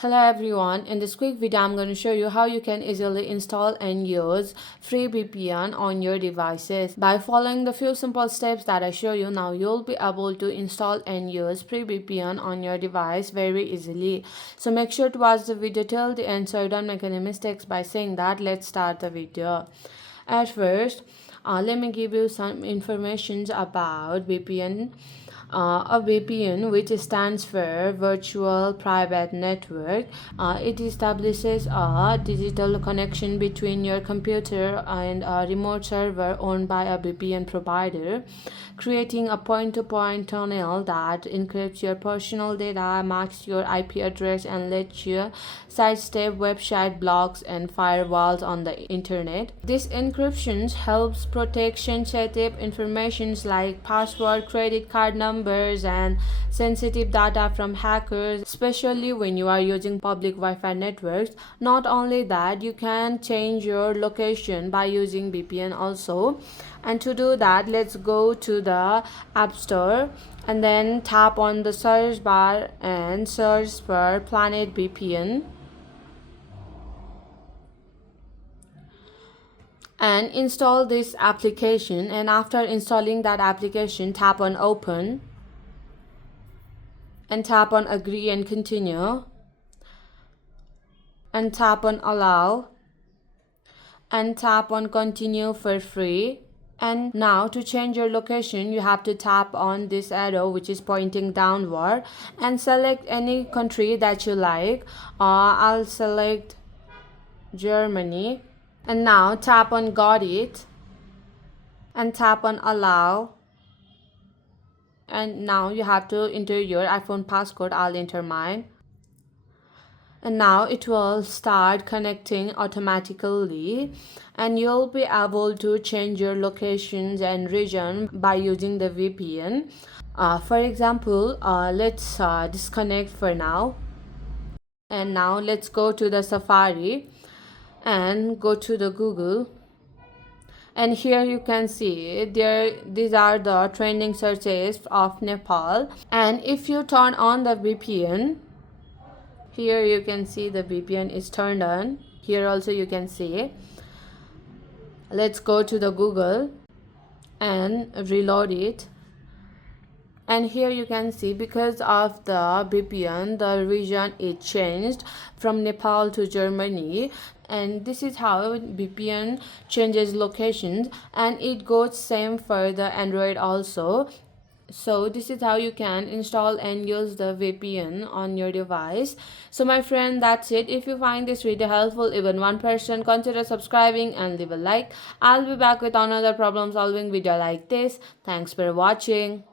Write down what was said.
Hello everyone, in this quick video I'm going to show you how you can easily install and use free VPN on your devices. By following the few simple steps that I show you now, you'll be able to install and use free VPN on your device very easily. So make sure to watch the video till the end so you don't make any mistakes. By saying that, let's start the video. At first, let me give you some information about VPN. A VPN, which stands for Virtual Private Network, it establishes a digital connection between your computer and a remote server owned by a VPN provider, creating a point-to-point tunnel that encrypts your personal data, masks your IP address, and lets you sidestep website blocks and firewalls on the internet. This encryption helps protect sensitive information like password, credit card numbers, and sensitive data from hackers, especially when you are using public Wi-Fi networks. Not only that, you can change your location by using VPN also. And to do that, let's go to the App Store and then tap on the search bar and search for Planet VPN. And install this application, and after installing that application, tap on open and tap on agree and continue and tap on allow and tap on continue for free. And now to change your location, you have to tap on this arrow which is pointing downward and select any country that you like. I'll select Germany. And now tap on got it and tap on allow. And now you have to enter your iPhone passcode. I'll enter mine. And now it will start connecting automatically, and you'll be able to change your locations and region by using the VPN. For example, let's disconnect for now. And now let's go to the Safari and go to the Google, and here you can see these are the trending searches of Nepal. And if you turn on the VPN, here you can see the VPN is turned on. Here also you can see. Let's go to the Google and reload it. And here you can see, because of the VPN, the region is changed from Nepal to Germany. And this is how VPN changes locations, and it goes same for the Android also. So this is how you can install and use the VPN on your device. So my friend, that's it. If you find this video helpful, even 1%, consider subscribing and leave a like. I'll be back with another problem solving video like this. Thanks for watching.